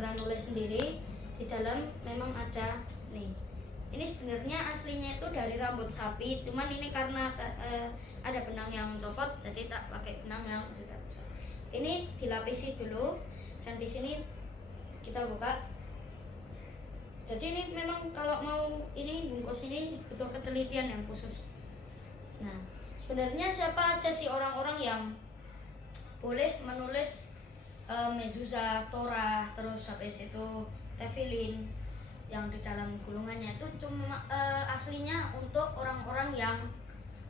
nulis sendiri. Di dalam memang ada nih. Ini sebenarnya aslinya itu dari rambut sapi, cuman ini karena ada benang yang copot, jadi tak pakai benang yang sudah rusak. Ini dilapisi dulu, dan di sini kita buka. Jadi ini memang kalau mau ini bungkus ini butuh ketelitian yang khusus. Nah, sebenarnya siapa aja sih orang-orang yang boleh menulis mezuzah, Torah, terus habis itu tefilin yang di dalam gulungannya itu cuma aslinya untuk orang-orang yang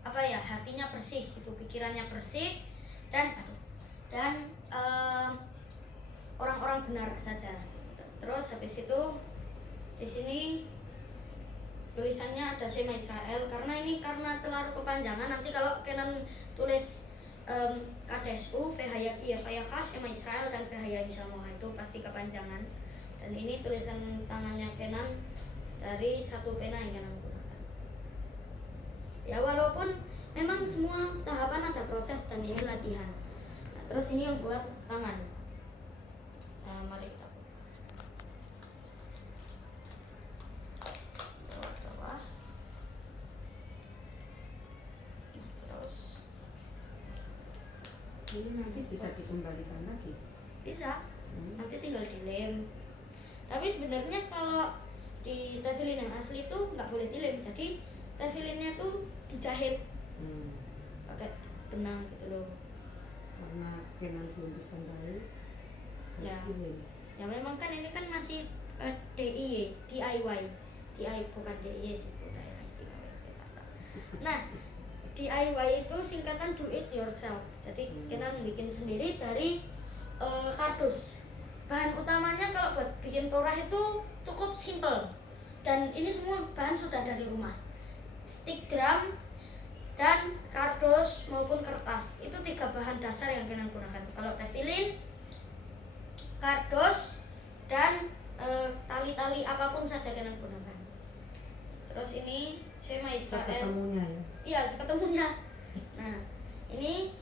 hatinya bersih, itu pikirannya bersih dan orang-orang benar saja. Terus habis itu di sini tulisannya ada Shema Israel, karena terlalu kepanjangan. Nanti kalau kalian tulis KDSU, Vehayaki, Vayakash, Shema Israel dan Vehaya Misalmoha itu pasti kepanjangan. Dan ini tulisan tangannya Kenan dari satu pena yang Kenan gunakan. Ya walaupun memang semua tahapan ada proses dan ini latihan. Nah, terus ini yang buat tangan. Mari kita bawah. Terus ini nanti bisa dikembalikan lagi. Bisa. Nanti tinggal dilem. Tapi sebenarnya kalau di tefilin yang asli itu nggak boleh dilem, jadi tefilinnya tuh dijahit pakai benang gitu loh. Karena dengan belum bisa jahit, Ya. Ya memang kan ini kan masih DIY bukan DIY itu daerah istimewa Jakarta. Nah, DIY itu singkatan do it yourself. Jadi kita bikin sendiri dari kardus. Bahan utamanya kalau buat bikin Torah itu cukup simple, dan ini semua bahan sudah dari rumah. Stick drum dan kardus maupun kertas, itu 3 bahan dasar yang kalian gunakan. Kalau tefilin, kardus dan tali-tali apapun saja kalian gunakan. Terus ini Shema Israel. Ketemunya ya? Iya, ketemunya. Nah, ini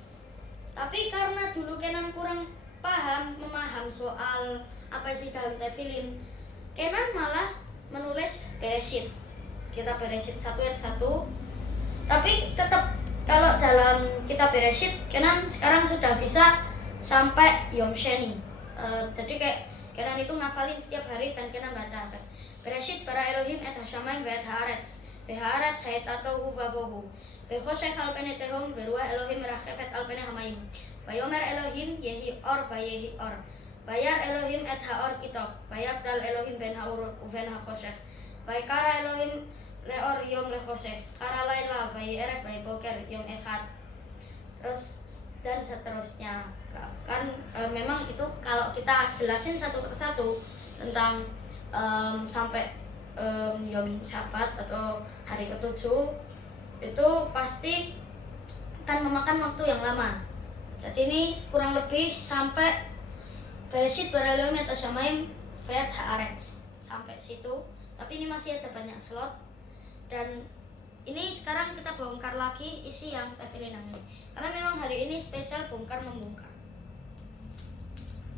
tapi karena dulu Kenan kurang memaham soal apa sih dalam tefilin, Kenan malah menulis Bereshit. Kita Bereshit 1 ayat 1. Tapi tetap kalau dalam kitab Bereshit, Kenan sekarang sudah bisa sampai Yom Sheni. Jadi kayak Kenan itu ngafalin setiap hari dan Kenan baca. Bereshit bara Elohim et hashamayim ve'et haaretz, ve'haaretz hayeta tohu vavohu, ve'choshech al pene tehom, ve'ruah Elohim merachefet al pene hamayim. Vayomer Elohim yehi or vayehi or. Bayar Elohim et haor kitov. Vayabdal Elohim ben haur uven hachoshech. Vaikara Elohim leor yom lechoshech. Kara laila vayi eref vayi boker yom echad. Terus dan seterusnya. Kan memang itu kalau kita jelasin satu persatu tentang sampai yom Sabat atau hari ke-7 itu pasti akan memakan waktu yang lama. Jadi ini kurang lebih sampai Bereshit bara Elohim et hashamayim ve'et haaretz sampai situ. Tapi ini masih ada banyak slot, dan ini sekarang kita bongkar lagi isi yang tefilin ini. Karena memang hari ini spesial bongkar membongkar.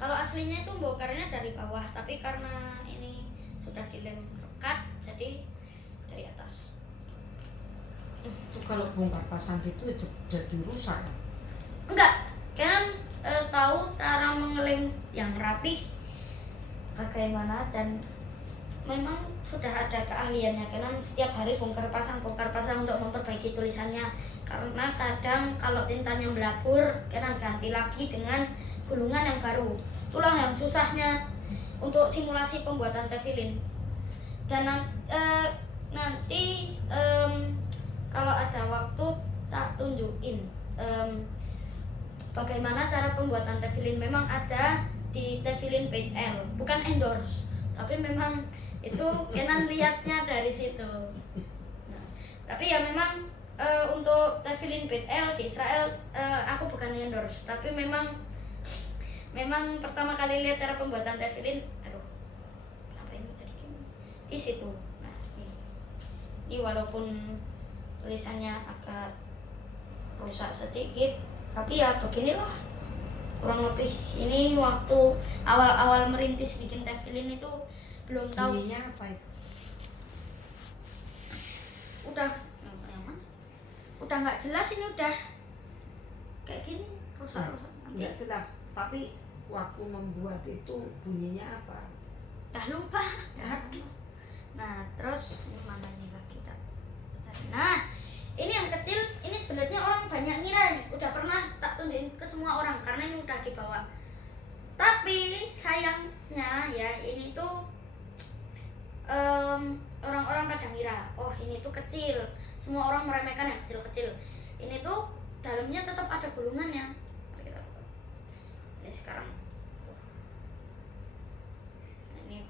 Kalau aslinya itu bongkarnya dari bawah, tapi karena ini sudah dilem rekat, jadi dari atas. Itu kalau bongkar pasang gitu jadi rusak. Enggak, Kenan tahu cara mengelem yang rapih bagaimana, dan memang sudah ada keahliannya. Kenan setiap hari bongkar pasang untuk memperbaiki tulisannya, karena kadang kalau tintanya melabur, Kenan ganti lagi dengan gulungan yang baru. Itulah yang susahnya untuk simulasi pembuatan tefilin. Dan nanti kalau ada waktu tak tunjukin bagaimana cara pembuatan tefilin. Memang ada di Tefilin Beit El, bukan endorse, tapi memang itu Kenan lihatnya dari situ. Nah, tapi ya memang untuk Tefilin Beit El di Israel aku bukan endorse, tapi memang pertama kali lihat cara pembuatan tefilin, kenapa ini jadi gini? Di situ. Nah, ini walaupun tulisannya agak rusak sedikit, tapi ya beginilah. kurang lebih ini waktu awal-awal merintis bikin tefilin itu belum tahu. Bunyinya apa itu? Udah yang mana? Udah nggak jelas, ini udah kayak gini rusak-rusak nanti. Nggak jelas, tapi waktu membuat itu bunyinya apa? Dah lupa. Aduh. Nah terus ini mana nih lagi kita. Nah ini yang kecil, ini sebenarnya orang banyak ngira nih, udah pernah tak tunjukin ke semua orang karena ini udah dibawa. Tapi sayangnya ya ini tuh orang-orang kadang ngira, oh ini tuh kecil, semua orang meremehkan yang kecil-kecil. Ini tuh dalamnya tetap ada gulungannya. Mari kita buka. Ini sekarang. Nah, ini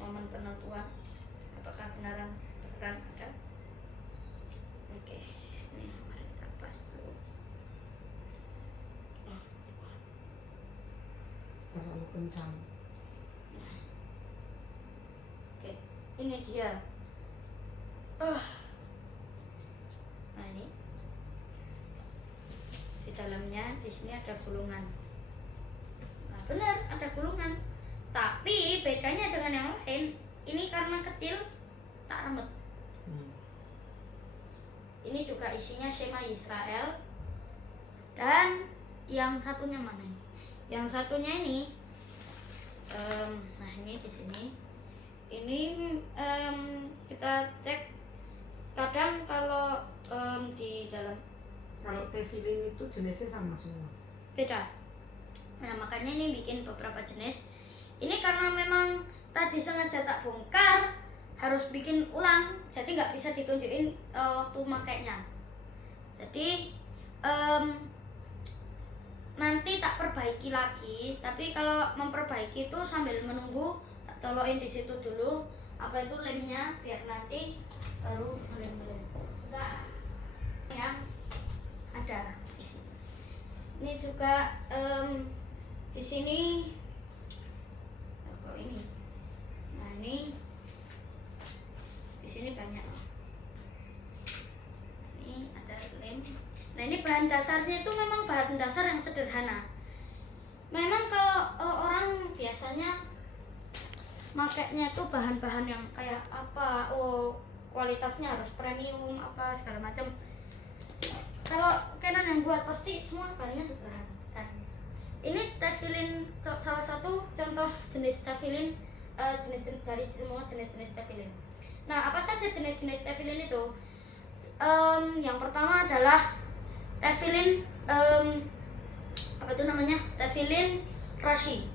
momen penentuan apakah beneran ada. Oke, ini mari kita pas dulu. Terlalu kencang. Oke, ini dia. Nah ini di dalamnya, di sini ada gulungan. Nah benar ada gulungan. Tapi bedanya dengan yang lain, ini karena kecil tak remet. Ini juga isinya Shema Israel. Dan yang satunya mana ini? Yang satunya ini, nah ini di sini. Ini kita cek kadang kalau di dalam. Kalau tefilin itu jenisnya sama semua? Beda. Nah makanya ini bikin beberapa jenis. Ini karena memang tadi sengaja tak bongkar, harus bikin ulang, jadi nggak bisa ditunjukin waktu makainya. Jadi nanti tak perbaiki lagi. Tapi kalau memperbaiki itu sambil menunggu, tak colokin di situ dulu apa itu lemnya biar nanti baru melem-melem. Enggak yang ada di sini. Ini juga di sini apa ini? Nah ini di sini banyak. Ini ada lem. Nah ini bahan dasarnya itu memang bahan dasar yang sederhana. Memang kalau orang biasanya makainya itu bahan-bahan yang kayak apa? Oh kualitasnya harus premium apa segala macam. Kalau Canon yang buat pasti semua bahannya sederhana. Dan ini tefilin salah satu contoh jenis tefilin, jenis dari semua jenis-jenis tefilin. Nah apa saja jenis-jenis tefilin itu? Yang pertama adalah tefilin apa itu namanya? Tefilin Rashi.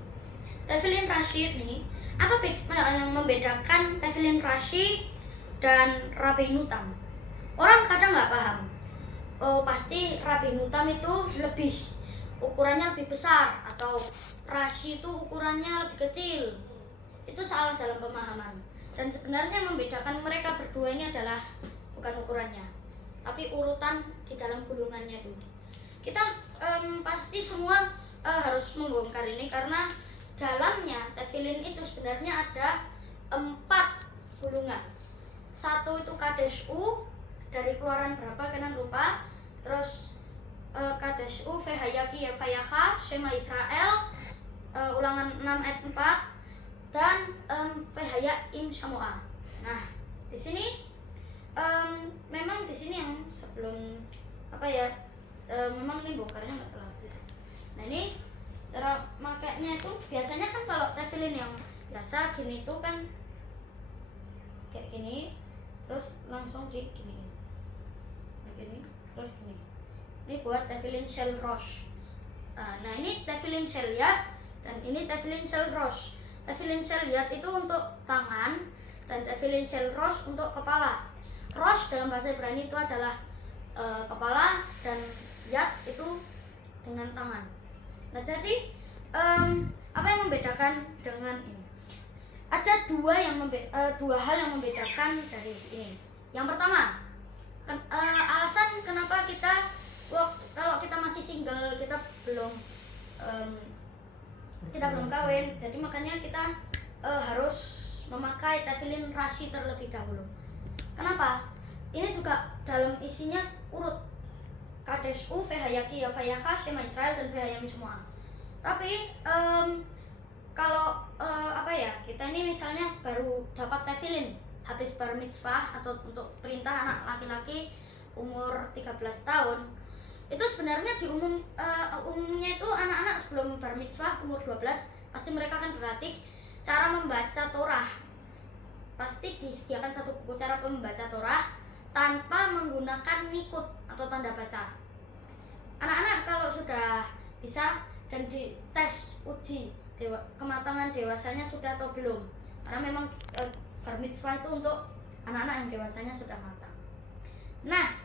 Tefilin Rashi ini apa yang membedakan tefilin Rashi dan Rabbeinu Tam? Orang kadang nggak paham. Oh pasti Rabbeinu Tam itu lebih ukurannya lebih besar atau Rashi itu ukurannya lebih kecil. Itu salah dalam pemahaman. Dan sebenarnya yang membedakan mereka berdua ini adalah bukan ukurannya, tapi urutan di dalam gulungannya itu. Kita pasti semua harus membongkar ini karena dalamnya tefilin itu sebenarnya ada 4 gulungan. Satu itu Kadesh U, dari keluaran berapa kalian lupa. Terus Kadesh U, Vehayaki Yevayacha, Shema Israel, ulangan 6 ayat 4, dan Vehaya Im Shamoa. Nah di sini memang di sini yang sebelum apa ya, memang ini bongkarnya nggak terlalu. Nah ini cara makainya itu biasanya kan kalau tefilin yang biasa gini itu kan kayak gini, terus langsung di gini, begini, terus gini. Ini buat tefilin shel rosh. Nah ini tefilin sheliat dan ini tefilin shel rosh. Tefilin sheliat itu untuk tangan dan tefilin shel rosh untuk kepala. Rosh dalam bahasa Ibrani itu adalah kepala dan yad itu dengan tangan. Nah jadi apa yang membedakan dengan ini? Ada dua hal yang membedakan dari ini. Yang pertama, alasan kenapa kita kalau kita masih single, kita belum kawin, jadi makanya kita harus memakai tefilin Rashi terlebih dahulu. Kenapa? Ini juga dalam isinya urut Kadesh U, Vehayaki Yevayacha, Shema Israel, dan Vehayami semua. Tapi kalau apa ya, kita ini misalnya baru dapat tefilin habis bar mitzvah atau untuk perintah anak laki-laki umur 13 tahun, itu sebenarnya umumnya itu anak-anak sebelum bar mitzvah umur 12 pasti mereka akan berlatih cara membaca Torah. Pasti disediakan satu buku cara membaca Torah tanpa menggunakan nikut atau tanda baca. Anak-anak kalau sudah bisa dan dites uji kematangan dewasanya sudah atau belum, karena memang bar mitzvah itu untuk anak-anak yang dewasanya sudah matang. Nah,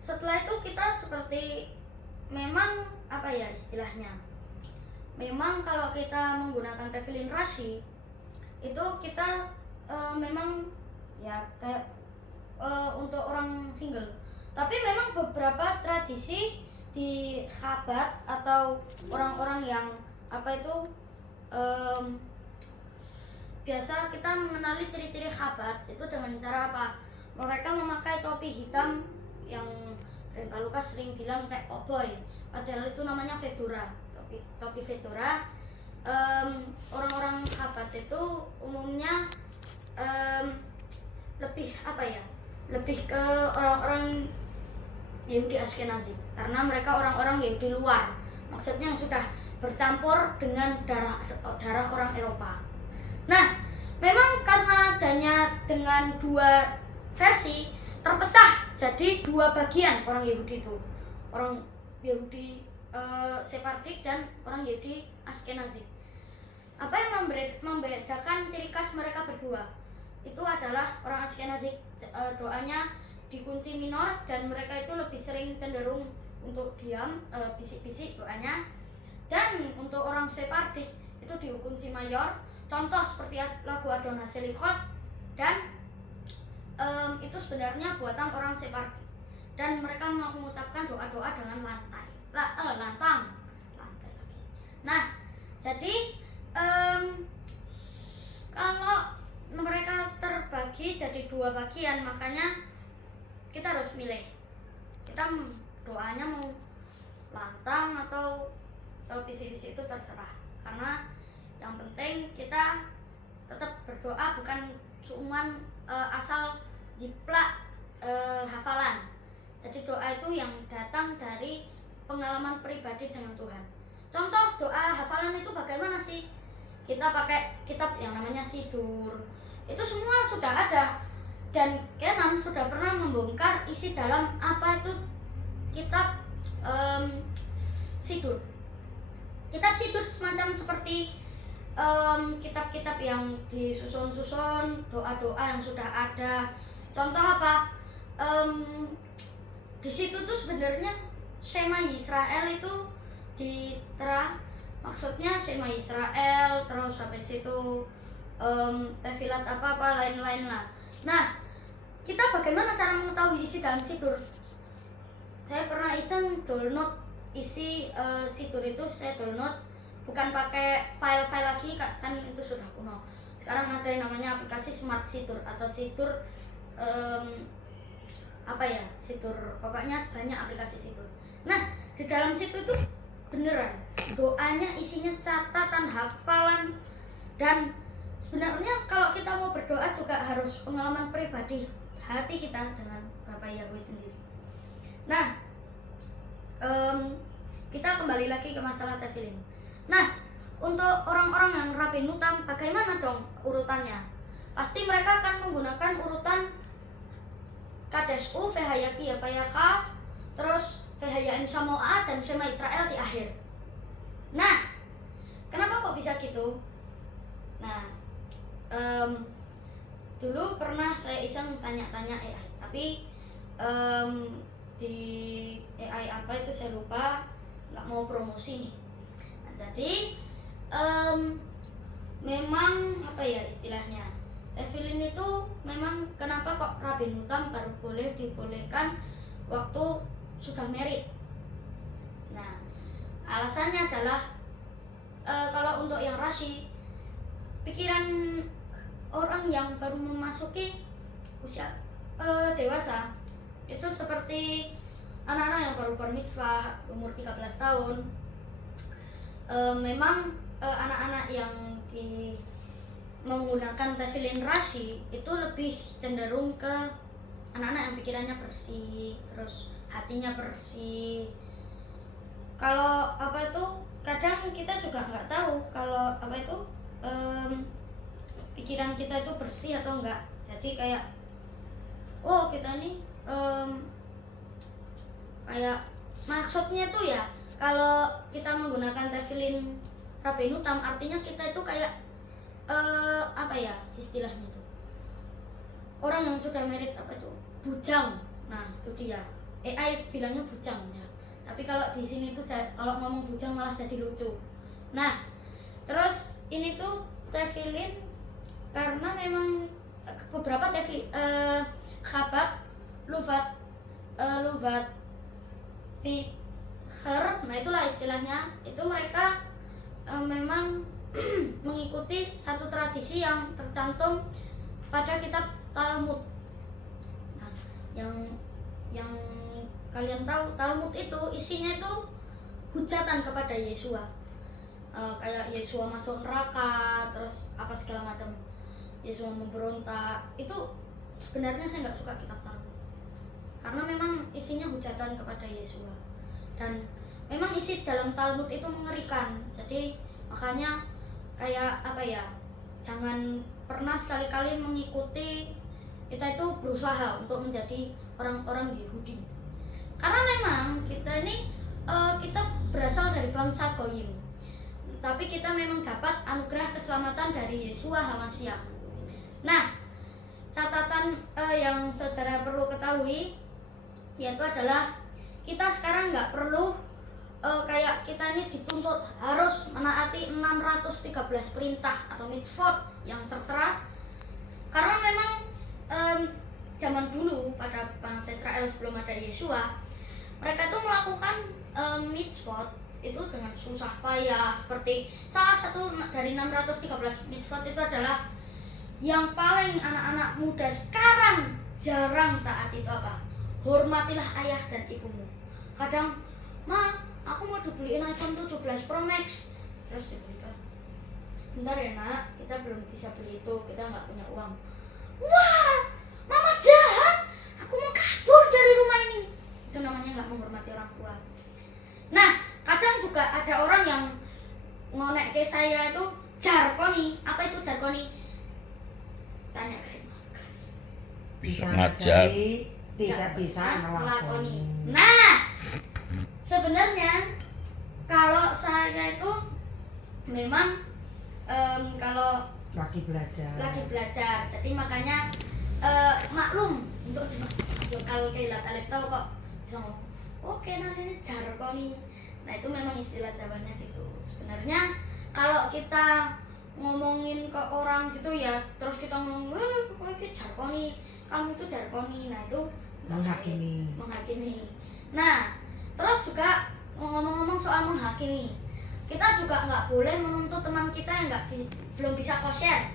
setelah itu kita seperti memang apa ya istilahnya, memang kalau kita menggunakan tefilin rashi itu kita memang ya kayak untuk orang single. Tapi memang beberapa tradisi di Chabad atau orang-orang yang apa itu biasa kita mengenali ciri-ciri Chabad itu dengan cara apa? Mereka memakai topi hitam yang dan Pak Lukas sering bilang kayak cowboy, padahal itu namanya fedora, topi fedora. Orang-orang Chabad itu umumnya lebih apa ya, lebih ke orang-orang Yahudi Ashkenazi, karena mereka orang-orang Yahudi luar, maksudnya yang sudah bercampur dengan darah orang Eropa. Nah, memang karena adanya dengan dua versi terpecah jadi dua bagian orang Yahudi itu, orang Yahudi Sephardic dan orang Yahudi Ashkenazi. Apa yang membedakan ciri khas mereka berdua? Itu adalah orang Ashkenazi doanya dikunci minor dan mereka itu lebih sering cenderung untuk diam, bisik-bisik doanya. Dan untuk orang Sephardic itu dikunci mayor. Contoh seperti lagu Adonai Selichot, dan itu sebenarnya buatan orang Sephardic. Dan mereka mengucapkan doa-doa dengan lantang lagi. Nah, jadi kalau mereka terbagi jadi dua bagian, makanya kita harus milih. Kita doanya mau lantang atau bisik-bisik itu terserah. Karena yang penting kita tetap berdoa, bukan cuman asal jiplak hafalan. Jadi doa itu yang datang dari pengalaman pribadi dengan Tuhan. Contoh doa hafalan itu bagaimana sih? Kita pakai kitab yang namanya Sidur. Itu semua sudah ada. Dan Kenan sudah pernah membongkar isi dalam apa itu kitab Sidur. Kitab Sidur semacam seperti kitab-kitab yang disusun-susun, doa-doa yang sudah ada. Contoh apa? Di situ tuh sebenarnya Shema Yisrael itu maksudnya Shema Yisrael, terus habis itu tefilat apa-apa lain-lain lah. Nah, kita bagaimana cara mengetahui isi dalam Sidur? Saya pernah iseng download isi Sidur itu, saya download bukan pakai file-file lagi kan itu sudah kuno. Sekarang ada yang namanya aplikasi Smart Sidur atau Sidur Sidur, pokoknya banyak aplikasi Sidur. Nah, di dalam situ tuh beneran doanya isinya catatan hafalan, dan sebenarnya kalau kita mau berdoa juga harus pengalaman pribadi hati kita dengan Bapak Yahweh sendiri. Nah, kita kembali lagi ke masalah tefilin. Nah, untuk orang-orang yang Rabbenutam bagaimana dong urutannya? Pasti mereka akan menggunakan urutan Kadesh U, Vehayaki Yavayaka, terus Vehayaim Shamo'a dan Shema Israel di akhir. Nah, kenapa kok bisa gitu? Nah, dulu pernah saya iseng tanya-tanya AI, tapi di AI apa itu saya lupa, nggak mau promosi nih. Nah, jadi memang apa ya istilahnya, tefilin itu memang kenapa kok Rabbenutam baru boleh dibolehkan waktu sudah married. Nah, alasannya adalah kalau untuk yang rashi, pikiran orang yang baru memasuki usia dewasa itu seperti anak-anak yang baru bar mitzvah umur 13 tahun. memang anak-anak yang menggunakan tefillin rashi itu lebih cenderung ke anak-anak yang pikirannya bersih, terus hatinya bersih. Kalau apa itu, kadang kita juga nggak tahu kalau apa itu pikiran kita itu bersih atau enggak. Jadi kayak kita nih kayak maksudnya tuh ya, kalau kita menggunakan tefillin Rabbeinu Tam, artinya kita itu kayak apa ya istilahnya tuh, orang yang sudah merit apa itu, bujang. Nah itu dia, AI bilangnya bujang ya, tapi kalau di sini tuh kalau ngomong bujang malah jadi lucu. Nah terus ini tuh tefillin karena memang beberapa khabat lubat fikhr, nah itulah istilahnya, itu mereka memang mengikuti satu tradisi yang tercantum pada kitab Talmud. Nah, yang kalian tahu Talmud itu isinya itu hujatan kepada Yesua, kayak Yesua masuk neraka, terus apa segala macam, Yesua memberontak. Itu sebenarnya saya nggak suka kitab Talmud karena memang isinya hujatan kepada Yesua, dan memang isi dalam Talmud itu mengerikan. Jadi makanya kayak apa ya, jangan pernah sekali-kali mengikuti, kita itu berusaha untuk menjadi orang-orang Yahudi, karena memang kita ini kita berasal dari bangsa Goyim, tapi kita memang dapat anugerah keselamatan dari Yesua HaMashiach. Nah catatan yang saudara perlu ketahui yaitu adalah kita sekarang nggak perlu kayak kita ini dituntut harus menaati 613 perintah atau mitzvot yang tertera, karena memang zaman dulu pada bangsa Israel sebelum ada Yesua, mereka tuh melakukan mitzvot itu dengan susah payah. Seperti salah satu dari 613 mitzvot itu adalah yang paling anak-anak muda sekarang jarang taat, itu apa? Hormatilah ayah dan ibumu. Kadang, aku mau dibeliin iPhone 17 Pro Max, terus tiba-tiba, bentar ya nak, kita belum bisa beli itu, kita nggak punya uang. Wah, mama jahat, aku mau kabur dari rumah ini. Itu namanya nggak menghormati orang tua. Nah kadang juga ada orang yang ngonek ke saya itu jargoni. Apa itu jargoni? Tanya ke Markas. Bisa ngajar, ngajari, tidak bisa melakoni. Nah sebenarnya kalau saya itu memang kalau lagi belajar, jadi makanya maklum untuk lokal Keilat Alif tahu kok bisa ngomong oke nanti ini jargoni. Nah itu memang istilah Jawanya gitu. Sebenarnya kalau kita ngomongin ke orang gitu ya, terus kita ngomong itu jargoni, kamu itu jargoni, nah itu menghakimi. Nah terus juga ngomong-ngomong soal menghakimi, kita juga nggak boleh menuntut teman kita yang belum bisa kosher.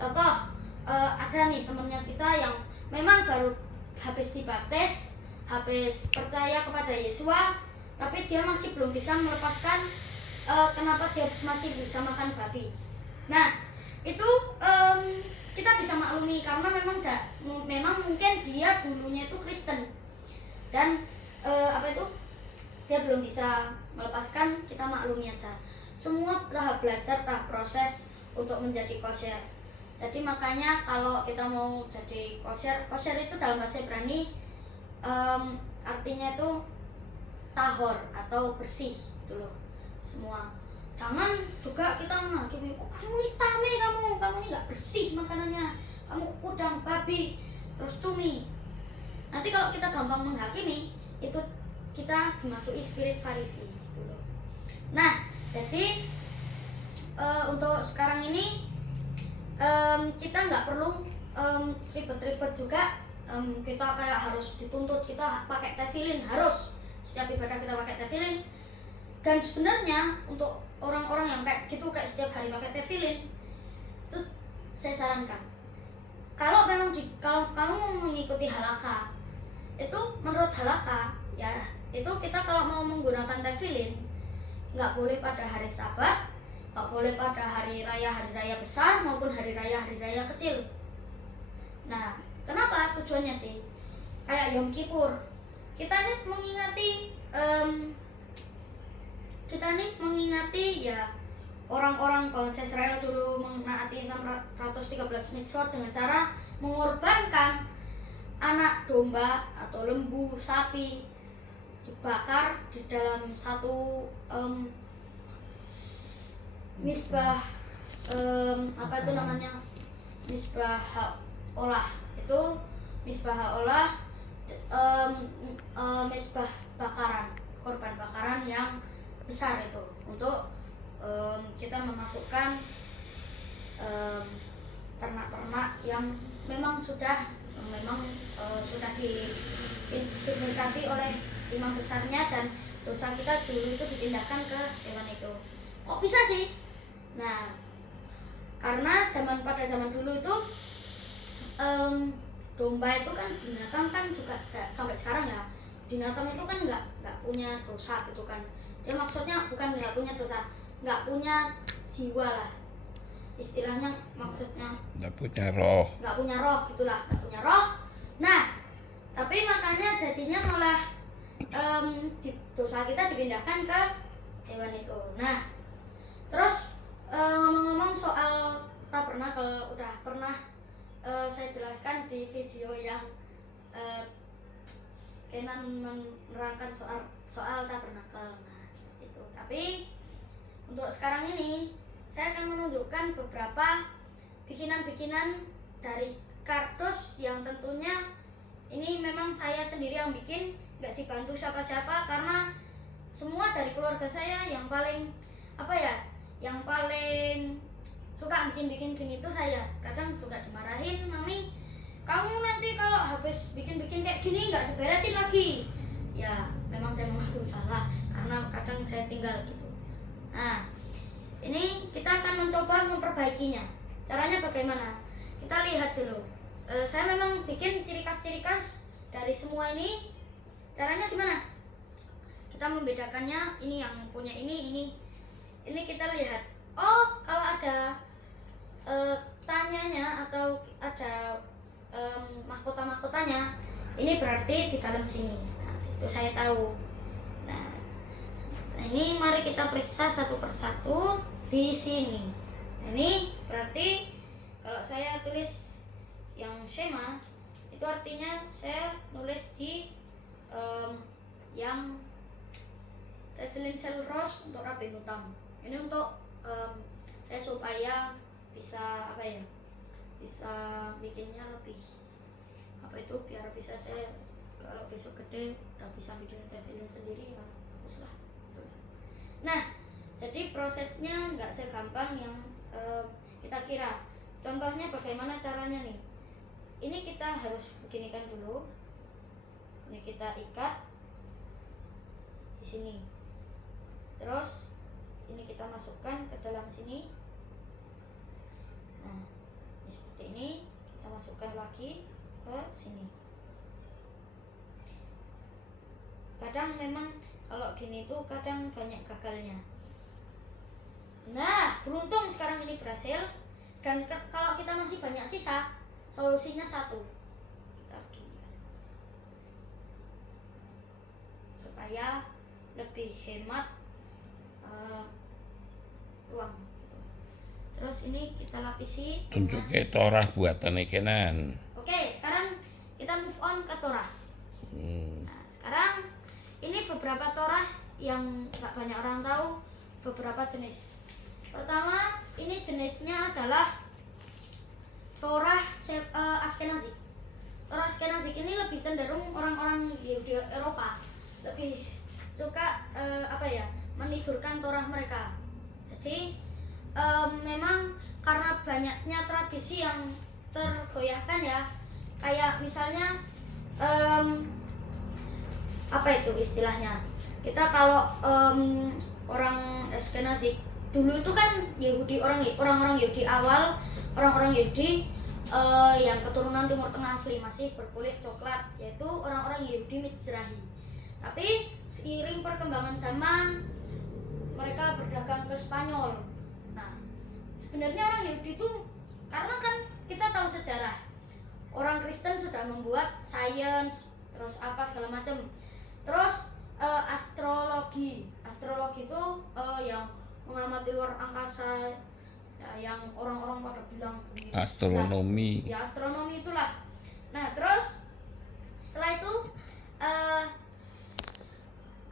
Contoh, ada nih temennya kita yang memang baru habis dibaptis, habis percaya kepada Yesua, tapi dia masih belum bisa melepaskan kenapa dia masih bisa makan babi. Nah itu kita bisa maklumi karena memang mungkin dia dulunya itu Kristen, dan dia belum bisa melepaskan, kita maklumi aja. Semua tahap belajar, tahap proses untuk menjadi kosher. Jadi makanya kalau kita mau jadi kosher itu dalam bahasa Ibrani artinya itu tahor atau bersih gitu loh semua. Jangan juga kita menghakimi, kamu ini tame, kamu ini nggak bersih makanannya, kamu udang babi terus cumi. Nanti kalau kita gampang menghakimi, itu kita dimasuki spirit Farisi gitu loh. Nah jadi untuk sekarang ini kita nggak perlu ribet-ribet juga. Kita kayak harus dituntut kita pakai tefillin, harus setiap ibadah kita pakai tefillin. Dan sebenarnya untuk orang-orang yang kayak gitu, kayak setiap hari pakai tefillin, itu saya sarankan kalau memang kalau kamu mengikuti halakha, itu menurut halakha ya, itu kita kalau mau menggunakan tefillin nggak boleh pada hari Sabat, nggak boleh pada hari raya besar maupun hari raya kecil. Nah, kenapa tujuannya sih? Kayak Yom Kippur, kita nih mengingati ya orang-orang bangsa Israel dulu menaati 613 mitzvot dengan cara mengorbankan anak domba atau lembu, sapi dibakar di dalam satu misbah apa itu namanya, misbah olah, itu misbah olah, misbah bakaran, korban bakaran yang besar itu untuk kita memasukkan ternak-ternak yang memang sudah diberkati oleh imam besarnya, dan dosa kita dulu itu dipindahkan ke hewan itu. Kok bisa sih? Nah, karena pada zaman dulu itu domba itu kan binatang kan juga gak, sampai sekarang ya binatang itu kan nggak punya dosa gitu kan. Dia maksudnya bukan nggak punya dosa, nggak punya jiwa lah istilahnya, maksudnya nggak punya roh gitulah, nggak punya roh. Nah, tapi makanya jadinya malah dosa kita dipindahkan ke hewan itu. Nah, terus ngomong-ngomong soal tabernakel, udah pernah saya jelaskan di video yang Kenan menerangkan soal tabernakel. Nah, seperti itu. Tapi untuk sekarang ini saya akan menunjukkan beberapa bikinan-bikinan dari kardus yang tentunya ini memang saya sendiri yang bikin, nggak dibantu siapa-siapa, karena semua dari keluarga saya yang paling suka bikin gini itu saya. Kadang suka dimarahin, "Mami, kamu nanti kalau habis bikin kayak gini nggak diberesin lagi." Ya memang saya mengaku salah karena kadang saya tinggal gitu. Nah, ini kita akan mencoba memperbaikinya. Caranya bagaimana? Kita lihat dulu. Saya memang bikin ciri khas dari semua ini. Caranya gimana? Kita membedakannya, ini yang punya ini kita lihat. Oh, kalau ada tanyanya atau ada mahkota-mahkotanya, ini berarti di dalam sini. Nah, itu saya tahu. Nah, ini mari kita periksa satu persatu di sini. Ini berarti kalau saya tulis yang Shema, itu artinya saya nulis di yang Tefillin Selros untuk Rabbi Hutam. Ini untuk saya supaya bisa bisa bikinnya lebih biar bisa saya kalau besok gede udah bisa bikin tefillin sendiri, ya bagus lah. Nah, jadi prosesnya nggak segampang yang kita kira. Contohnya bagaimana caranya nih? Ini kita harus beginikan dulu. Ini kita ikat di sini. Terus ini kita masukkan ke dalam sini. Nah, ini seperti ini, kita masukkan lagi ke sini. Kadang memang kalau gini tuh kadang banyak gagalnya. Nah, beruntung sekarang ini berhasil. Dan kalau kita masih banyak sisa, solusinya satu, kita beginikan supaya lebih hemat uang. Terus ini kita lapisi tunjuke Torah buatan Kenan. Oke, sekarang kita move on ke Torah. Nah, sekarang ini beberapa Torah yang nggak banyak orang tahu, beberapa jenis. Pertama, ini jenisnya adalah Torah Askenazik. Torah Askenazik ini lebih cenderung orang-orang Yahudi Eropa lebih suka menidurkan Torah mereka. Jadi memang karena banyaknya tradisi yang tergoyahkan ya, kayak misalnya apa itu istilahnya, kita kalau orang Askenazik dulu itu kan Yahudi, orang-orang Yahudi awal, orang-orang Yahudi yang keturunan Timur Tengah asli, masih berkulit coklat, yaitu orang-orang Yahudi Mizrahi. Tapi seiring perkembangan zaman, mereka berdagang ke Spanyol. Nah, sebenarnya orang Yahudi itu karena kan kita tahu sejarah, orang Kristen sudah membuat sains, terus apa segala macam, terus astrologi itu yang mengamati luar angkasa, ya, yang orang-orang pada bilang Astronomi. ya astronomi itulah. Nah terus setelah itu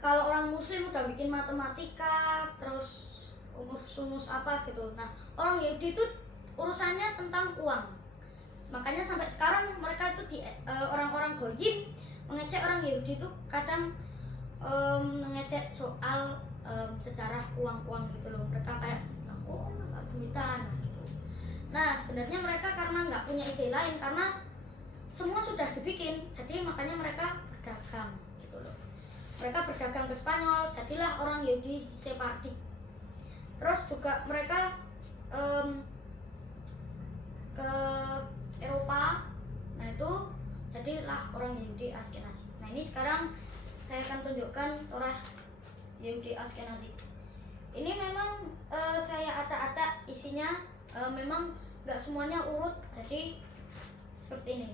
kalau orang Muslim udah bikin matematika, terus rumus apa gitu. Nah orang Yahudi itu urusannya tentang uang. Makanya sampai sekarang mereka itu orang-orang Goyim mengecek orang Yahudi itu kadang mengecek soal sejarah uang gitu loh. Mereka kayak oh nggak duitan gitu. Nah sebenarnya mereka karena nggak punya ide lain, karena semua sudah dibikin, jadi makanya mereka berdagang gitu loh. Mereka berdagang ke Spanyol, jadilah orang Yahudi Sephardic. Terus juga mereka ke Eropa, nah itu jadilah orang Yahudi Ashkenazi. Nah ini sekarang saya akan tunjukkan Torah Yahudi Ashkenazi. Ini memang saya acak-acak isinya, memang nggak semuanya urut, jadi seperti ini.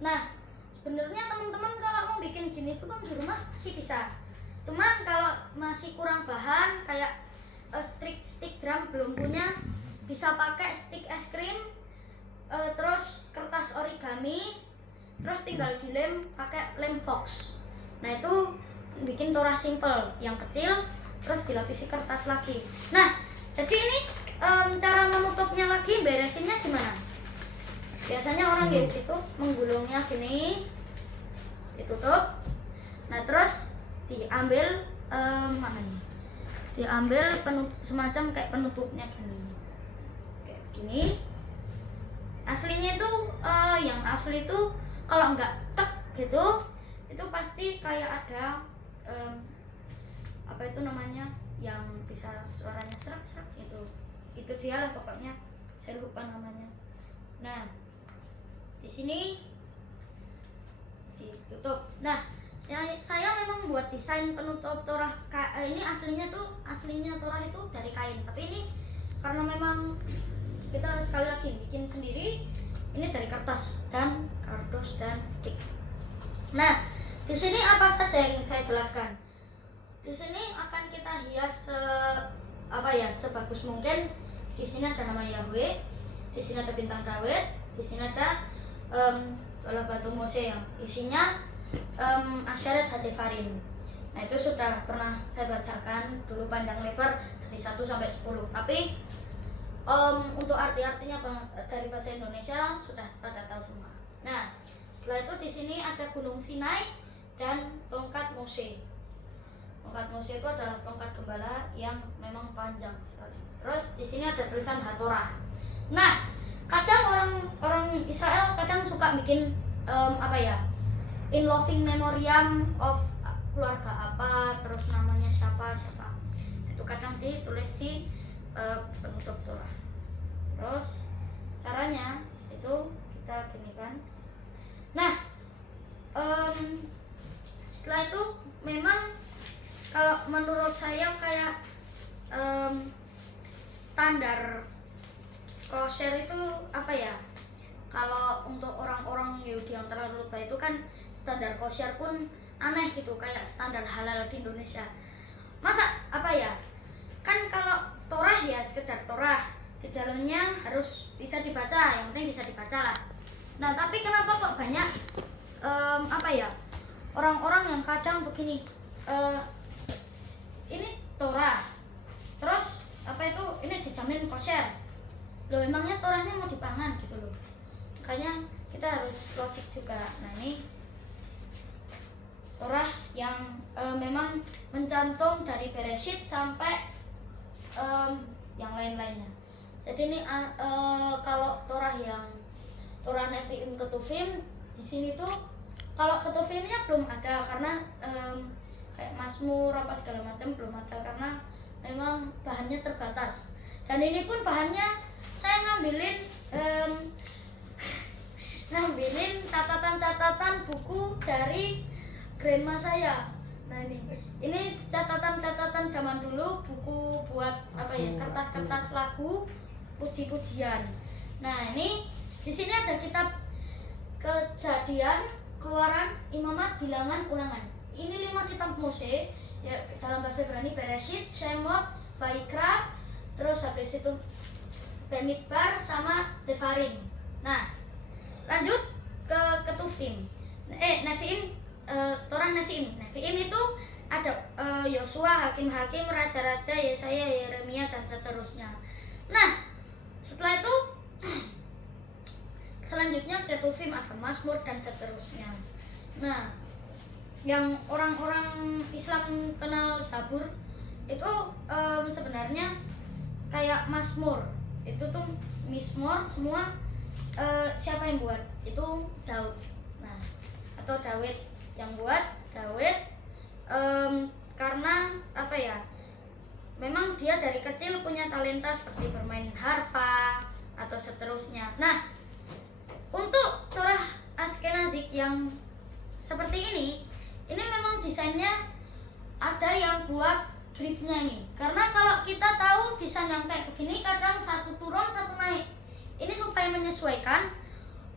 Nah sebenarnya teman-teman kalau mau bikin gini tuh kan di rumah masih bisa, cuman kalau masih kurang bahan kayak stick drum belum punya, bisa pakai stick es krim, terus kertas origami, terus tinggal dilem pakai lem fox. Nah itu bikin torah simple yang kecil, terus dilapisi kertas lagi. Nah jadi ini cara menutupnya lagi, beresinnya gimana? Biasanya orang Yahudi itu menggulungnya gini, ditutup. Nah terus diambil mana nih? Diambil semacam kayak penutupnya gini, kayak gini. Aslinya itu yang asli itu kalau nggak tek gitu, itu pasti kayak ada apa itu namanya, yang bisa suaranya serak-serak itu dia lah pokoknya, saya lupa namanya. Nah di sini ditutup. Nah saya memang buat desain penutup Torah ini aslinya Torah itu dari kain, tapi ini karena memang kita sekali lagi bikin sendiri, ini dari kertas dan kardus dan stick. Nah di sini apa saja yang saya jelaskan? Di sini akan kita hias sebagus mungkin. Di sini ada nama Yahweh, di sini ada bintang Dawid, di sini ada bola batu Mose yang isinya Asyaret Hadefarim. Nah itu sudah pernah saya bacakan dulu panjang lebar dari 1 sampai 10. Tapi untuk arti-artinya dari bahasa Indonesia sudah pada tahu semua. Nah setelah itu di sini ada Gunung Sinai dan tongkat Mose. Tongkat Mose itu adalah tongkat gembala yang memang panjang sekali. Terus di sini ada tulisan Hatorah. Nah kadang orang Israel kadang suka bikin in loving memoriam of keluarga apa, terus namanya siapa. Itu kadang ditulis di penutup Torah. Terus caranya itu kita gini kan. Nah setelah itu memang kalau menurut saya kayak standar kosher itu apa ya, kalau untuk orang-orang Yahudi yang terlalu lebay itu kan standar kosher pun aneh gitu, kayak standar halal di Indonesia. Masa apa ya, kan kalau Torah ya sekedar Torah, di dalamnya harus bisa dibaca, yang penting bisa dibaca lah. Nah tapi kenapa kok banyak orang-orang yang kadang begini, ini Torah, terus ini dijamin kosher. Loh emangnya Torahnya mau dipangan gitu loh. Makanya kita harus logik juga. Nah ini Torah yang memang mencantum dari Bereshit sampai yang lain-lainnya. Jadi ini kalau Torah yang Torah Nevi'im Ketuvim di sini tuh, kalau Ketuvimnya belum ada karena kayak Mazmur apa segala macam belum ada karena memang bahannya terbatas. Dan ini pun bahannya saya ngambilin catatan-catatan buku dari grandma saya. Nah ini catatan-catatan zaman dulu, buku buat apa ya, kertas-kertas lagu puji-pujian. Nah ini di sini ada kitab Kejadian, Keluaran, Imamat, Bilangan, Ulangan. Ini 5 kitab Mose ya, dalam bahasa Ibrani Bereshit, Shemot, Vaikra, terus habis itu Bamidbar sama Devarim. Nah lanjut ke Ketuvim, Neviim, Torah Neviim. Neviim itu ada Yosua, Hakim-Hakim, Raja-Raja, Yesaya, Yeremia dan seterusnya. Nah setelah itu selanjutnya Ketuvim ada Mazmur dan seterusnya. Nah yang orang-orang Islam kenal Zabur itu sebenarnya kayak Mazmur itu tuh Mizmor semua. Siapa yang buat? Itu Daud. Nah atau Dawid yang buat. Dawid karena apa ya, memang dia dari kecil punya talenta seperti bermain harpa atau seterusnya. Nah untuk Torah Ashkenazik yang seperti ini memang desainnya ada yang buat gripnya ini. Karena kalau kita tahu desain yang kayak begini kadang satu turun satu naik. Ini supaya menyesuaikan.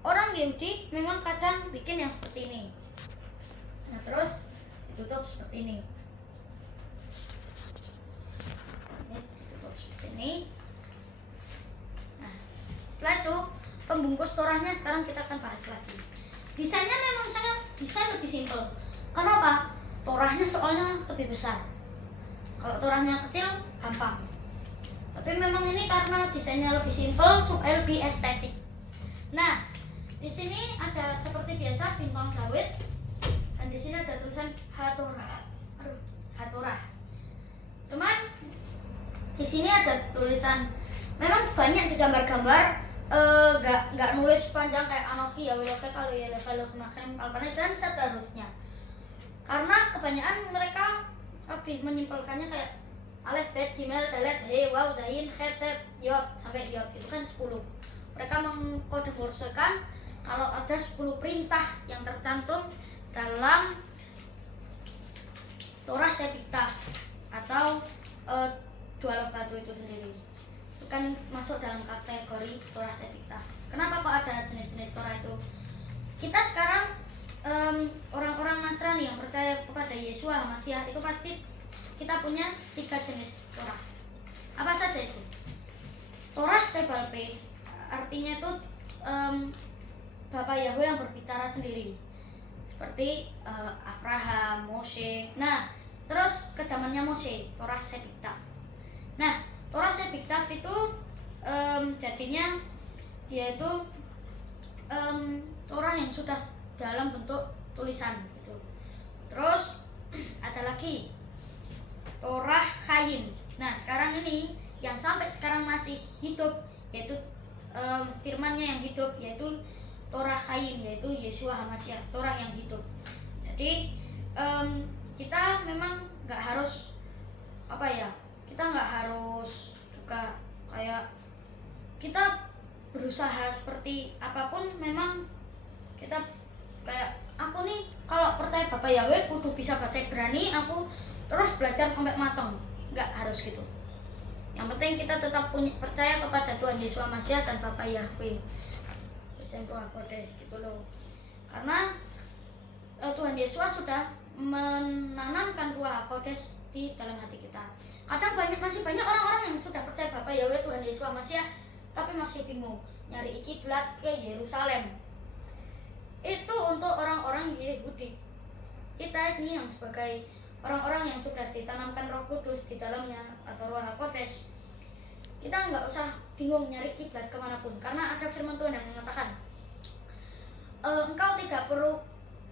Orang Yahudi memang kadang bikin yang seperti ini. Nah terus ditutup seperti ini. Ini ditutup seperti ini. Nah setelah itu pembungkus Torahnya sekarang kita akan bahas lagi. Desainnya memang desain lebih simpel. Kenapa? Torahnya soalnya lebih besar. Kalau Torahnya kecil gampang. Tapi memang ini karena desainnya lebih simpel supaya lebih estetik. Nah, di sini ada seperti biasa bintang Dawid dan di sini ada tulisan Hatorah. Hatorah. Cuman di sini ada tulisan, memang banyak digambar-gambar. Nggak nulis panjang kayak Anoki ya Wiloke kalau ya kalau kemarin kalpannya dan seterusnya, karena kebanyakan mereka lebih menyimpulkannya kayak alef bet gimel dalet he waw zain het tet yod sampai yod, itu kan 10. Mereka mengkode morsekan kalau ada 10 perintah yang tercantum dalam Torah Sepikta atau dua loh batu itu sendiri. Kan masuk dalam kategori Torah Sepikta. Kenapa kok ada jenis-jenis Torah itu? Kita sekarang orang-orang Nasrani yang percaya kepada Yesua Masiah itu pasti kita punya 3 jenis Torah. Apa saja itu? Torah Sebalpe, artinya itu Bapak Yahweh yang berbicara sendiri, seperti Abraham, Mose. Nah terus ke zamannya Mose, Torah Sepikta. Nah Torah Sepikta itu jadinya dia itu Torah yang sudah dalam bentuk tulisan gitu. Terus ada lagi Torah Chaim. Nah sekarang ini yang sampai sekarang masih hidup, yaitu firmannya yang hidup, yaitu Torah Chaim, yaitu Yesua HaMashiach, Torah yang hidup. Jadi kita memang nggak harus apa ya, kita nggak harus juga kayak kita berusaha seperti apapun. Memang kita kayak aku nih kalau percaya Bapak Yahweh kudu bisa bahasa Ibrani, aku terus belajar sampai matang. Nggak harus gitu. Yang penting kita tetap percaya kepada Tuhan Yesus Masiah dan Bapak Yahweh, Desain Ruach Kodes gitu loh. Karena Tuhan Yesus sudah menanamkan Ruach Kodes di dalam hati kita. Kadang masih banyak orang-orang yang sudah percaya Bapak Yahweh Tuhan Yesus Masiah tapi masih bingung nyari kiblat ke Yerusalem. Itu untuk orang-orang Yahudi. Kita ini yang sebagai orang-orang yang sudah ditanamkan Roh Kudus di dalamnya atau Ruach Kodes, kita nggak usah bingung nyari kiblat kemanapun, karena ada firman Tuhan yang mengatakan engkau tidak perlu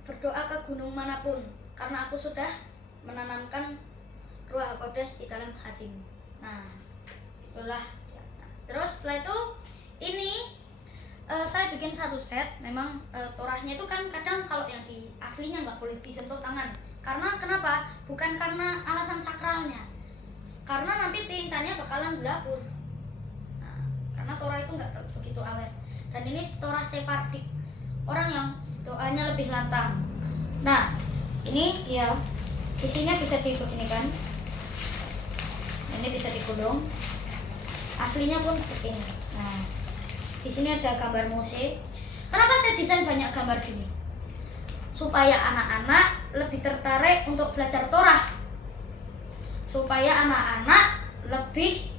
berdoa ke gunung manapun karena aku sudah menanamkan Ruach Kodes di dalam hatimu. Nah itulah ya. Nah, terus setelah itu ini saya bikin satu set. Memang Torahnya itu kan kadang kalau yang di aslinya nggak boleh disentuh tangan. Karena kenapa? Bukan karena alasan sakralnya, karena nanti tintanya bakalan belabur. Nah, karena Torah itu nggak begitu awet. Dan ini Torah Separdik, orang yang doanya lebih lantang. Nah ini dia Sisinya bisa dibeginikan, ini bisa digulung, aslinya pun begini. Nah, di sini ada gambar musik. Kenapa saya desain banyak gambar gini? Supaya anak-anak lebih tertarik untuk belajar Torah, supaya anak-anak lebih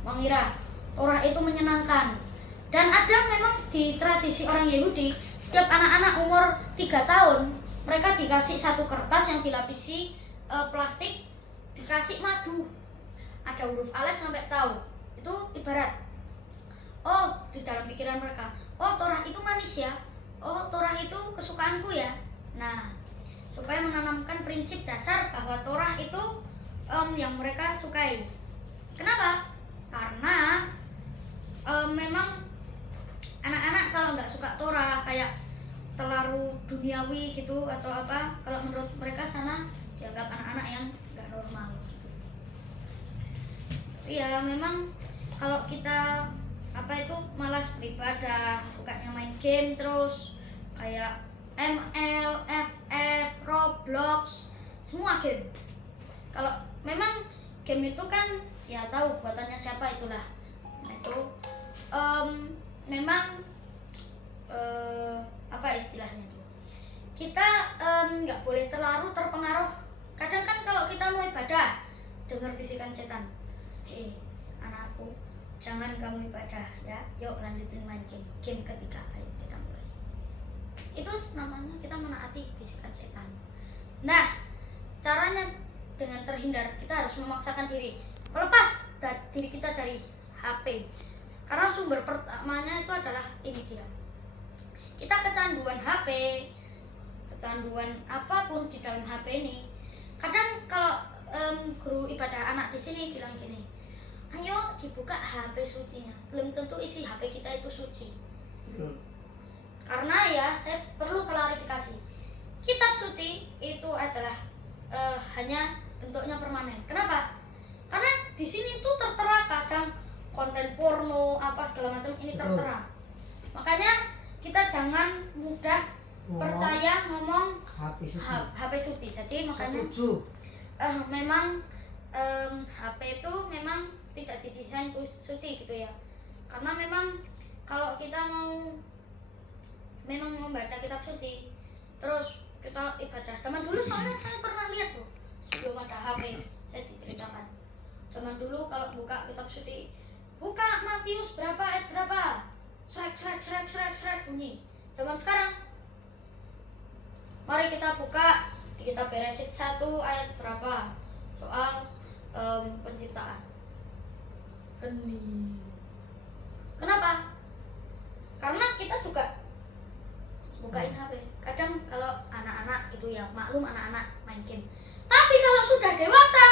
mengira Torah itu menyenangkan. Dan ada memang di tradisi orang Yahudi, setiap anak-anak umur 3 tahun mereka dikasih satu kertas yang dilapisi plastik, dikasih madu, ada huruf alef sampai tahu. Itu ibarat, oh, di dalam pikiran mereka, oh, Torah itu manis ya, oh, Torah itu kesukaanku ya. Nah, supaya menanamkan prinsip dasar bahwa Torah itu yang mereka sukai. Kenapa? Karena memang anak-anak kalau nggak suka Torah, kayak terlalu duniawi gitu atau apa, kalau menurut mereka sana dianggap anak-anak yang nggak normal gitu. Ya memang kalau kita malas beribadah, sukanya main game terus, kayak ML, FF, Roblox, semua game. Kalau memang game itu kan ya tahu buatannya siapa itulah. Nah itu memang istilahnya itu, kita nggak boleh terlalu terpengaruh. Kadang kan kalau kita mau ibadah dengar bisikan setan, hei anakku, jangan kamu ibadah ya, yuk lanjutin main game ketiga, ayo kita mulai. Itu namanya kita menaati bisikan setan. Nah, caranya dengan terhindar, kita harus memaksakan diri melepas diri kita dari HP. Karena sumber pertamanya itu adalah ini dia. Kita kecanduan HP, kecanduan apapun di dalam HP ini. Kadang kalau guru ibadah anak di sini bilang gini, ayo dibuka HP sucinya. Belum tentu isi HP kita itu suci. Karena ya saya perlu klarifikasi. Kitab suci itu adalah hanya bentuknya permanen. Kenapa? Karena di sini tuh tertera kadang konten porno apa segala macam ini tertera. Makanya kita jangan mudah percaya ngomong HP suci. Jadi makanya memang HP itu memang tidak didesain suci gitu ya. Karena memang kalau kita mau memang membaca kitab suci, terus kita ibadah. Zaman dulu soalnya saya pernah lihat tuh, sebelum ada HP, saya diceritakan. Zaman dulu kalau buka kitab suci, buka Matius berapa ayat berapa, srek bunyi. Zaman sekarang, mari kita buka di kitab Beresit 1 ayat berapa, soal penciptaan. Hening. Kenapa? Karena kita juga bukain HP. Kadang kalau anak-anak gitu ya, maklum anak-anak main game. Tapi kalau sudah dewasa,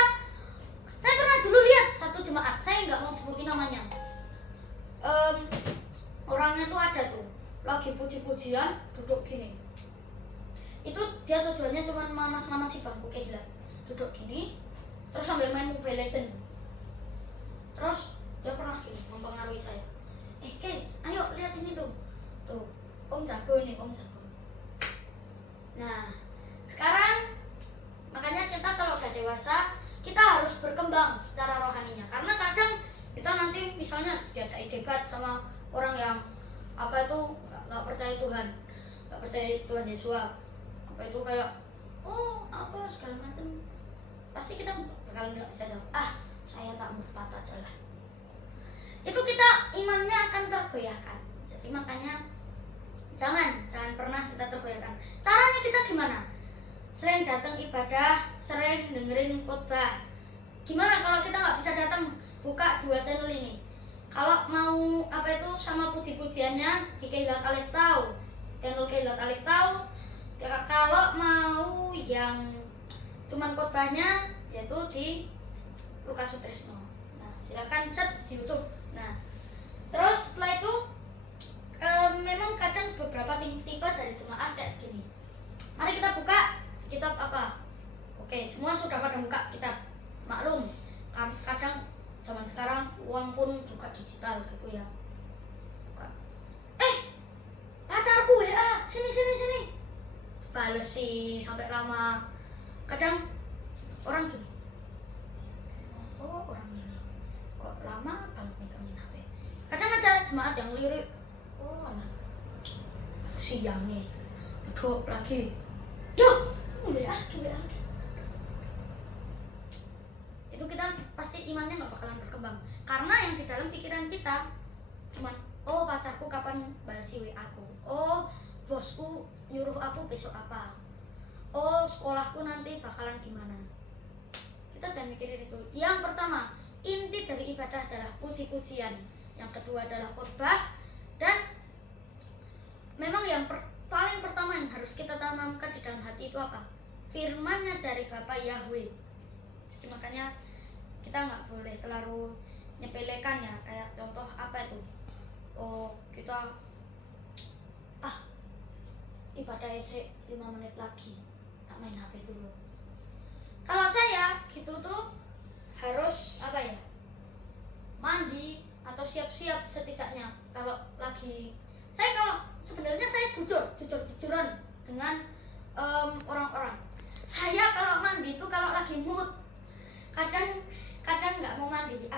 saya pernah dulu lihat satu jemaat, saya nggak mau sebutin namanya. Orangnya tuh ada tuh, lagi puji-pujian, duduk gini. Itu dia tujuannya cuma manas-manasi bangku kayak gila. Duduk gini, terus sambil main Mobile Legend. Terus dia pernah gini, mempengaruhi saya. Kay, ayo lihat ini tuh. Tuh, Om jago ini, Om jago. Nah, sekarang makanya kita kalau udah dewasa, kita harus berkembang secara rohaninya. Karena kadang kita nanti misalnya diajak debat sama orang yang nggak percaya Tuhan, nggak percaya Tuhan Yesus, itu kayak segala macam, pasti kita bakalan nggak bisa jawab. Saya tak murtad aja lah. Itu kita imannya akan tergoyahkan. Jadi makanya jangan pernah kita tergoyahkan. Caranya kita gimana? Sering datang ibadah, sering dengerin khotbah. Gimana kalau kita nggak bisa datang? Buka 2 channel ini. Kalau mau sama puji-pujiannya di Keilat Alif Tau, channel Keilat Alif Tau. Kalau mau yang cuman khotbahnya, yaitu di Lukas Sutrisno. Nah, silakan search di YouTube. Nah, terus setelah itu memang kadang beberapa tipe dari jemaat kayak gini. Mari kita buka kitab apa? Oke, semua sudah pada buka kitab. Maklum, kadang zaman sekarang uang pun juga digital gitu ya. Buka. Pacarku WA, sini. Bales sih sampai lama. kadang orang gini, oh orang ini kok lama banget megangin HP. Kadang ada jemaat yang lirik, oh alah siangnya betul lagi, duh lagi. Itu kita pasti imannya nggak bakalan berkembang, karena yang di dalam pikiran kita cuman, oh pacarku kapan balas WA aku, oh bosku nyuruh aku besok apa, oh sekolahku nanti bakalan gimana. Kita jangan mikirin itu. Yang pertama, inti dari ibadah adalah puji-pujian. Yang kedua adalah khotbah. Dan memang yang paling pertama yang harus kita tanamkan di dalam hati itu apa? Firman-Nya dari Bapa Yahweh. Jadi makanya kita nggak boleh terlalu nyepelekan ya. Kayak contoh apa itu? Oh kita ibadah sih 5 menit lagi, tak main HP dulu. Kalau saya gitu tuh harus apa ya, mandi atau siap-siap setidaknya. Kalau lagi kalau sebenarnya saya jujuran dengan orang-orang. Saya kalau mandi itu kalau lagi mood, kadang nggak mau mandi,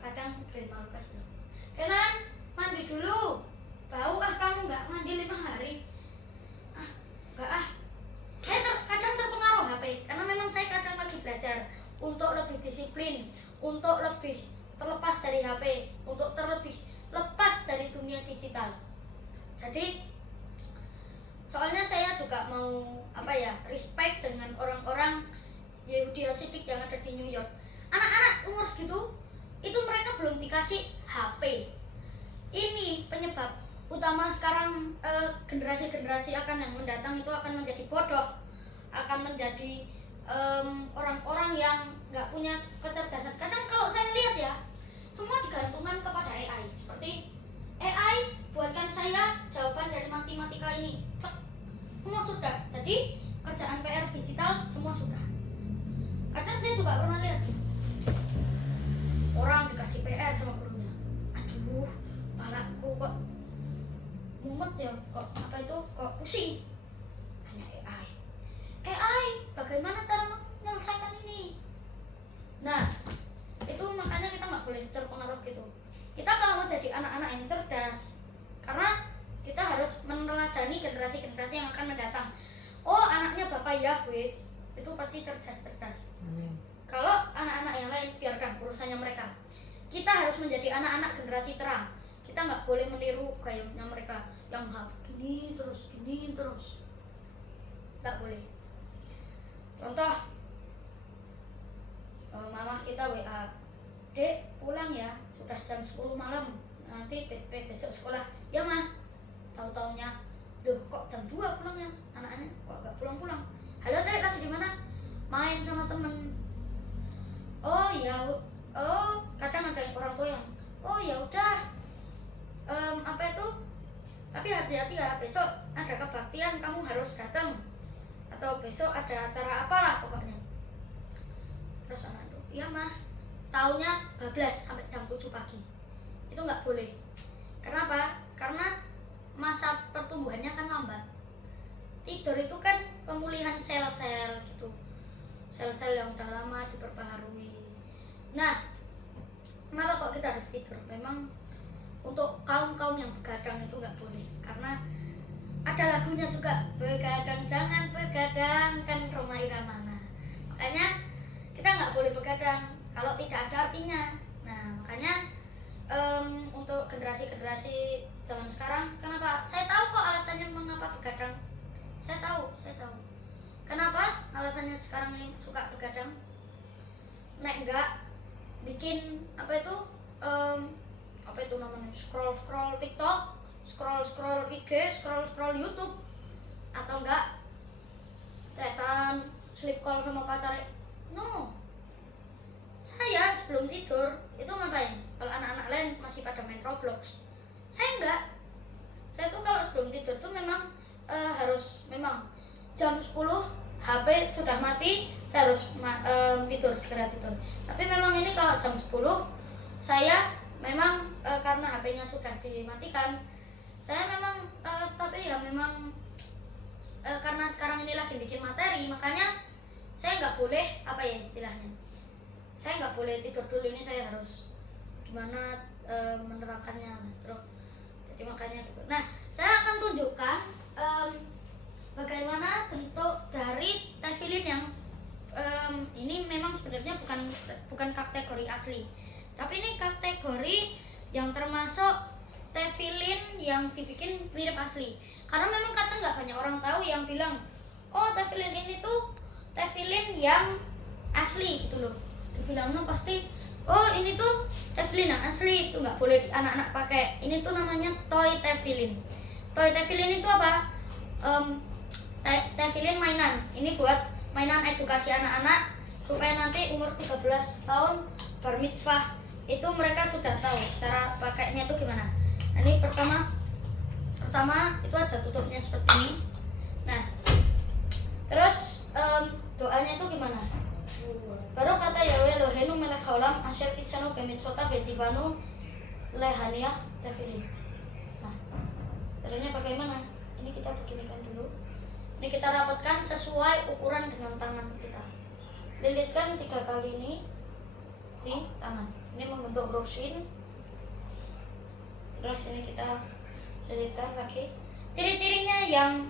kadang keren malu kasih. Kenan mandi dulu, bau kamu nggak mandi 5 hari, nggak saya kadang terpengaruh HP, karena memang saya kadang lagi belajar untuk lebih disiplin, untuk lebih terlepas dari HP, untuk terlebih lepas dari dunia digital. Jadi soalnya saya juga mau respect dengan orang-orang Yahudi Hasidik yang ada di New York. Anak-anak umur segitu itu mereka belum dikasih HP. Ini penyebab utama sekarang generasi-generasi akan yang mendatang itu akan menjadi bodoh, akan menjadi orang-orang yang nggak punya kecerdasan. Kadang kalau saya lihat ya, semua digantungkan kepada AI. Seperti AI buatkan saya jawaban dari matematika ini, semua sudah. Jadi kerjaan PR digital semua sudah. Kadang saya juga pernah lihat orang dikasih PR sama gurunya, aduh kepalaku kok mumet ya, kok pusing. Hanya AI bagaimana cara menyelesaikan ini. Nah itu makanya kita nggak boleh terpengaruh gitu. Kita kalau mau jadi anak-anak yang cerdas, karena kita harus meneladani generasi-generasi yang akan mendatang. Oh anaknya Bapak Yahweh itu pasti cerdas. Kalau anak-anak yang lain biarkan urusannya mereka. Kita harus menjadi anak-anak generasi terang. Kita nggak boleh meniru gayanya mereka yang gini terus, nggak boleh. Contoh, mama kita WA, dek pulang ya, sudah jam 10 malam, nanti besok sekolah. Ya mah, tahu-taunya, loh kok jam 2 pulangnya, anaknya kok nggak pulang-pulang. Halo dek, lagi di mana? Main sama temen. Oh ya, kadang ada yang orang tua yang, oh ya udah, tapi hati-hati ya, besok ada kebaktian kamu harus datang, atau besok ada acara apalah pokoknya. Terus anak itu, iya mah, taunya bablas sampai jam 7 pagi. Itu nggak boleh. Kenapa? Karena masa pertumbuhannya kan lambat. Tidur itu kan pemulihan sel-sel gitu, sel-sel yang udah lama diperbaharui. Nah, kenapa kok kita harus tidur? Memang untuk kaum-kaum yang begadang itu nggak boleh, karena ada lagunya juga, begadang jangan begadang kan Roma Irama. Makanya kita nggak boleh begadang kalau tidak ada artinya. Nah makanya untuk generasi zaman sekarang, kenapa? Saya tahu kok alasannya mengapa begadang. Saya tahu. Kenapa alasannya sekarang ini suka begadang? Nek enggak bikin apa itu namanya, scroll TikTok, scroll IG, scroll YouTube, atau enggak chatan, sleep call sama pacar. No, saya sebelum tidur itu ngapain? Kalau anak-anak lain masih pada main Roblox, saya enggak. Saya tuh kalau sebelum tidur tuh memang harus jam 10 HP sudah mati, saya harus segera tidur. Tapi memang ini kalau jam 10 saya memang karena HP-nya sudah dimatikan, saya memang tapi ya memang karena sekarang ini lagi bikin materi, makanya saya nggak boleh apa ya istilahnya, saya nggak boleh tidur dulu, ini saya harus gimana menerangkannya terus. Jadi makanya gitu. Nah, saya akan tunjukkan bagaimana bentuk dari teflon yang ini memang sebenarnya bukan kategori asli, tapi ini kategori yang termasuk teflon yang dibikin mirip asli. Karena memang kadang nggak banyak orang tahu yang bilang, oh teflon ini tuh teflon yang asli gitu loh. Dibilangnya pasti, oh ini tuh teflon yang asli, itu nggak boleh anak-anak pakai. Ini tuh namanya toy teflon. Toy teflon itu apa? Teflon mainan. Ini buat mainan edukasi anak-anak supaya nanti umur 13 tahun bar mitzvah itu mereka sudah tahu cara pakainya itu gimana. Nah, ini pertama itu ada tutupnya seperti ini. Nah, terus doanya itu gimana? Baru kata Yahweh Eloheinu melech haolam asher kitsanu bemitzvotav vejivanu lehaniah tefilin. Nah, caranya bagaimana? Ini kita beginikan dulu. Ini kita rapatkan sesuai ukuran dengan tangan kita. Lilitkan 3 kali ini di tangan. Ini membentuk huruf shin. Terus ini kita lilitkan lagi. Ciri-cirinya yang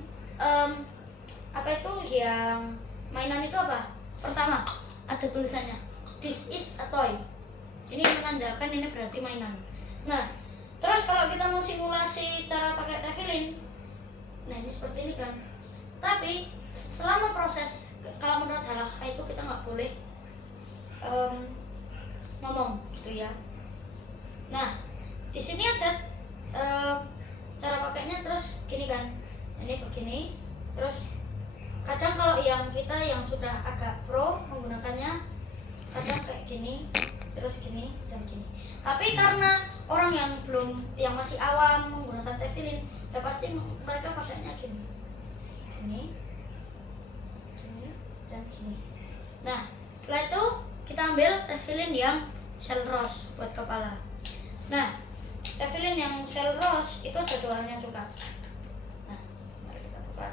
apa itu yang mainan itu apa? Pertama, ada tulisannya this is a toy. Ini menandakan ini berarti mainan. Nah, terus kalau kita mau simulasi cara pakai teflon, nah ini seperti ini kan. Tapi selama proses, kalau menurut halakha itu kita nggak boleh ngomong gitu ya. Nah, di sini ada cara pakainya, terus gini kan. Ini begini, terus kadang kalau yang kita yang sudah agak pro menggunakannya kadang kayak gini, terus gini dan gini. Tapi karena orang yang masih awam menggunakan teflon, ya pasti mereka pakainya gini, gini dan gini. Nah, setelah itu kita ambil teflon yang shell rose buat kepala. Nah, teflon yang shell rose itu ada 2 warnanya juga. Nah, mari kita buka.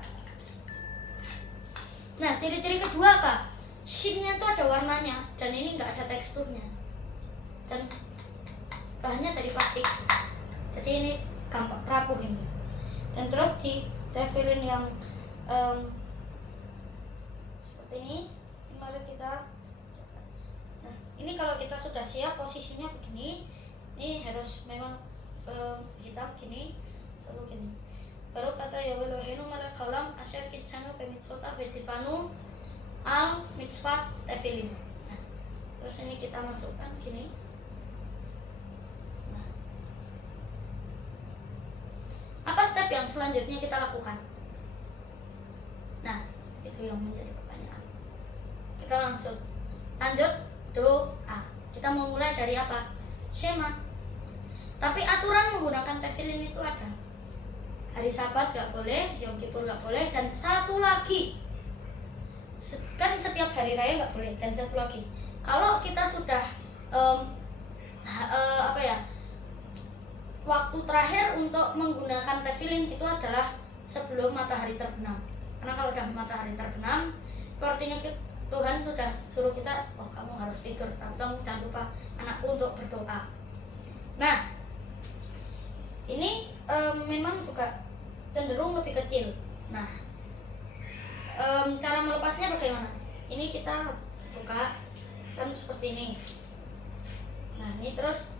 Nah, ciri-ciri kedua apa? Shinnya tuh ada warnanya dan ini nggak ada teksturnya. Dan bahannya dari plastik. Jadi ini gampang rapuh ini. Dan terus di teflon yang seperti ini, mari kita. Nah, ini kalau kita sudah siap posisinya begini, ini harus memang hitam gini, lalu gini. Baru kata Yahweh Eloheinu melech haolam asher kitsanu bemitzvotav vejivanu al mitzvah teflin. Nah, terus ini kita masukkan gini. Nah, apa step yang selanjutnya kita lakukan? Nah, itu yang menjadi pertanyaan. Kita langsung lanjut doa. Kita mau mulai dari apa? Shema. Tapi aturan menggunakan teflon itu ada. Hari Sabat gak boleh, Yom Kippur gak boleh, dan satu lagi, kan setiap hari raya gak boleh, dan satu lagi, kalau kita sudah waktu terakhir untuk menggunakan teflon itu adalah sebelum matahari terbenam. Karena kalau udah matahari terbenam, itu artinya Tuhan sudah suruh kita, oh kamu harus tidur, tapi kamu jangan lupa anakku untuk berdoa. Nah, ini memang juga cenderung lebih kecil. Nah, cara melepasnya bagaimana? Ini kita buka kan seperti ini. Nah, ini terus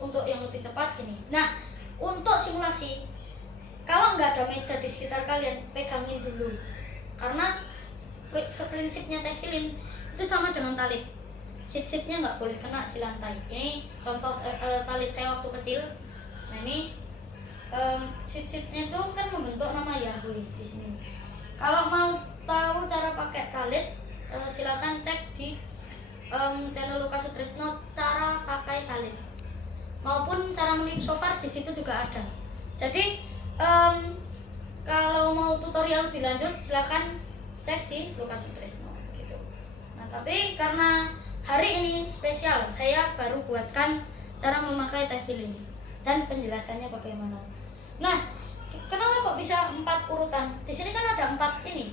untuk yang lebih cepat gini. Nah, untuk simulasi, kalau nggak ada meja di sekitar kalian, pegangin dulu. Karena prinsipnya teflon itu sama dengan talit. Sit-sitnya nggak boleh kena di lantai. Ini contoh talit saya waktu kecil. Nah, ini sit-sitnya itu kan membentuk nama Yahweh di sini. Kalau mau tahu cara pakai talit, silakan cek di channel Lukas Sutrisno cara pakai talit, maupun cara meniup shofar di situ juga ada. Jadi kalau mau tutorial lebih lanjut, silakan cek di Lukas Sutrisno gitu. Nah, tapi karena hari ini spesial, saya baru buatkan cara memakai teflon dan penjelasannya bagaimana. Nah, Kenapa kok bisa 4 urutan? Di sini kan ada 4 ini.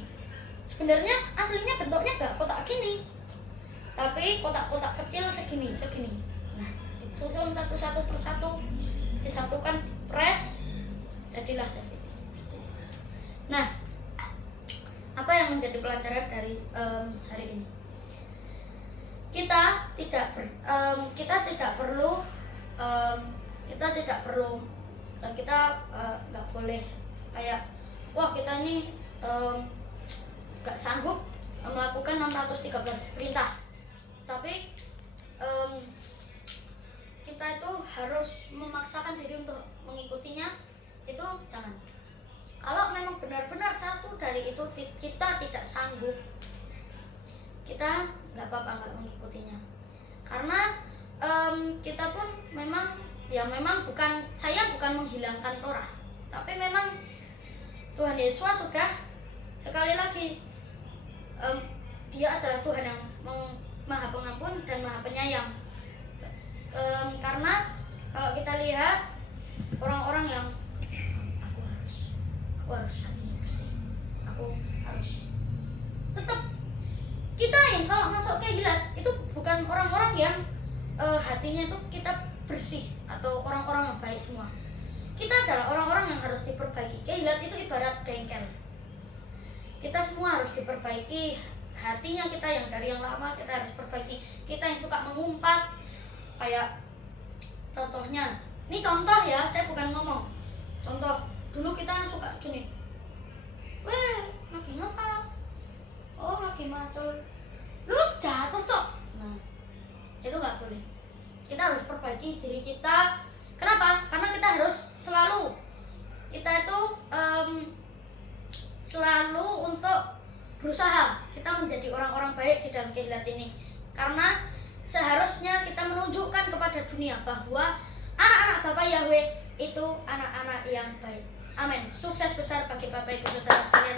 Sebenarnya aslinya bentuknya nggak kotak gini, tapi kotak-kotak kecil segini. Nah, disusun satu persatu, disatukan, press, jadilah DVD. Nah, apa yang menjadi pelajaran dari hari ini? Kita tidak perlu nggak boleh kayak wah kita ini nggak sanggup melakukan 613 perintah, tapi kita itu harus memaksakan diri untuk mengikutinya. Itu jangan. Kalau memang benar-benar satu dari itu kita tidak sanggup, kita nggak apa-apa nggak mengikutinya, karena kita pun memang saya bukan menghilangkan Torah, tapi memang Tuhan Yesus sudah sekali lagi Dia adalah Tuhan yang Maha Pengampun dan Maha Penyayang. Karena kalau kita lihat orang-orang yang aku harus hatinya bersih, aku harus tetap, kita yang kalau masuk Kehilat itu bukan orang-orang yang hatinya itu kita bersih atau orang-orang yang baik semua. Kita adalah orang-orang yang harus diperbaiki. Kehilat itu ibarat bengkel. Kita semua harus diperbaiki. Hatinya kita yang dari yang lama kita harus perbaiki. Kita yang suka mengumpat, kayak contohnya, ini contoh ya, saya bukan ngomong. Contoh, dulu kita suka gini, weh lagi ngapa? Oh lagi macul, lu jatuh cok. Nah, itu nggak boleh. Kita harus perbaiki diri kita. Kenapa? Karena kita harus selalu, kita itu selalu untuk berusaha kita menjadi orang-orang baik di dalam Kehilat ini. Karena seharusnya kita menunjukkan kepada dunia bahwa anak-anak Bapak Yahweh itu anak-anak yang baik. Amin. Sukses besar bagi Bapak Ibu Saudara sekalian.